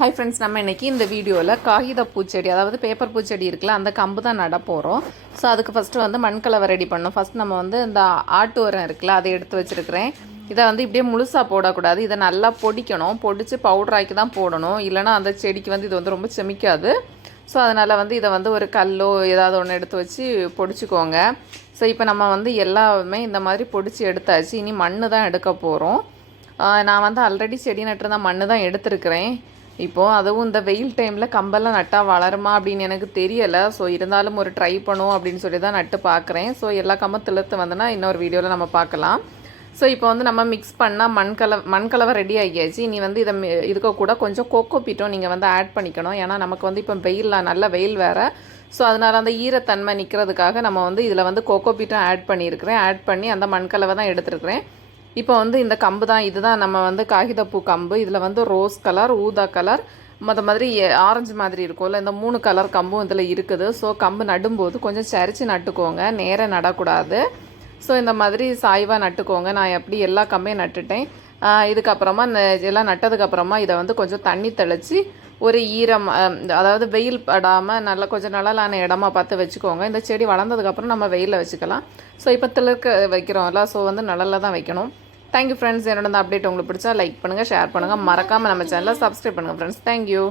Hi friends, நம்ம இன்றைக்கி இந்த வீடியோவில் காகித பூச்செடி, அதாவது பேப்பர் பூச்செடி இருக்குல்ல, அந்த கம்பு தான் நட போகிறோம். ஸோ அதுக்கு ஃபஸ்ட்டு வந்து மண்கலவை ரெடி பண்ணணும். ஃபஸ்ட் நம்ம வந்து இந்த ஆட்டு உரம் இருக்குல்ல, அதை எடுத்து வச்சுருக்கிறேன். இதை வந்து இப்படியே முழுசாக போடக்கூடாது, இதை நல்லா பொடிக்கணும். பொடிச்சு பவுடராக்கி தான் போடணும், இல்லைனா அந்த செடிக்கு வந்து இது வந்து ரொம்ப செமிக்காது. ஸோ அதனால் வந்து இதை வந்து ஒரு கல்லோ ஏதாவது ஒன்று எடுத்து வச்சு பொடிச்சுக்கோங்க. ஸோ இப்போ நம்ம வந்து எல்லாமே இந்த மாதிரி பொடிச்சு எடுத்தாச்சு. இனி மண் தான் எடுக்க போகிறோம். நான் வந்து ஆல்ரெடி செடி நட்டுருந்தா மண் தான் எடுத்துருக்கிறேன். இப்போது அதுவும் இந்த வெயில் டைமில் கம்பெல்லாம் நட்டால் வளருமா அப்படின்னு எனக்கு தெரியலை. ஸோ இருந்தாலும் ஒரு ட்ரை பண்ணுவோம் அப்படின்னு சொல்லி தான் நட்டு பார்க்குறேன். ஸோ எல்லா கம்பம் திழுத்து வந்தோன்னா இன்னொரு வீடியோவில் நம்ம பார்க்கலாம். ஸோ இப்போ வந்து நம்ம மிக்ஸ் பண்ணால் மண்கலவை ரெடி ஆகியாச்சு. இனி வந்து இதுக்கு கூட கொஞ்சம் கோகோ பீட்டும் நீங்கள் வந்து ஆட் பண்ணிக்கணும். ஏன்னா நமக்கு வந்து இப்போ நல்ல வெயில் வேறு. ஸோ அதனால் அந்த ஈரத்தன்மை நிற்கிறதுக்காக நம்ம வந்து இதில் வந்து கோகோ பீட்டும் ஆட் பண்ணியிருக்கிறேன். ஆட் பண்ணி அந்த மண்கலவை தான் எடுத்துருக்கிறேன். இப்போ வந்து இந்த கம்பு தான், இதுதான் நம்ம வந்து காகிதப்பூ கம்பு. இதில் வந்து ரோஸ் கலர், ஊதா கலர், மாதிரி ஆரஞ்சு மாதிரி இருக்கும்ல, இந்த 3 கலர் கம்பும் இதில் இருக்குது. ஸோ கம்பு நடும்போது கொஞ்சம் சரித்து நட்டுக்கோங்க, நேராக நடக்கூடாது. ஸோ இந்த மாதிரி சாய்வாக நட்டுக்கோங்க. நான் எப்படி எல்லா கம்பையும் நட்டுட்டேன். இதுக்கப்புறமா எல்லாம் நட்டதுக்கப்புறமா இதை வந்து கொஞ்சம் தண்ணி தெளித்து ஒரு ஈரம், அதாவது வெயில் படாமல் நல்லா கொஞ்சம் நிழலான இடமா பார்த்து வச்சுக்கோங்க. இந்த செடி வளர்ந்ததுக்கப்புறம் நம்ம வெயிலில் வச்சுக்கலாம். ஸோ இப்போ திளக்க வைக்கிறோம்ல, ஸோ வந்து நிழலில் தான் வைக்கணும். Thank you friends. என்னோட அப்டேட் உங்களுக்கு பிடிச்சா லைக் பண்ணுங்கள், ஷேர் பண்ணுங்கள், மறக்காமல் நம்ம சேனலை சப்ஸ்கிரைப் பண்ணுங்கள் ஃப்ரெண்ட்ஸ். தேங்க்யூ.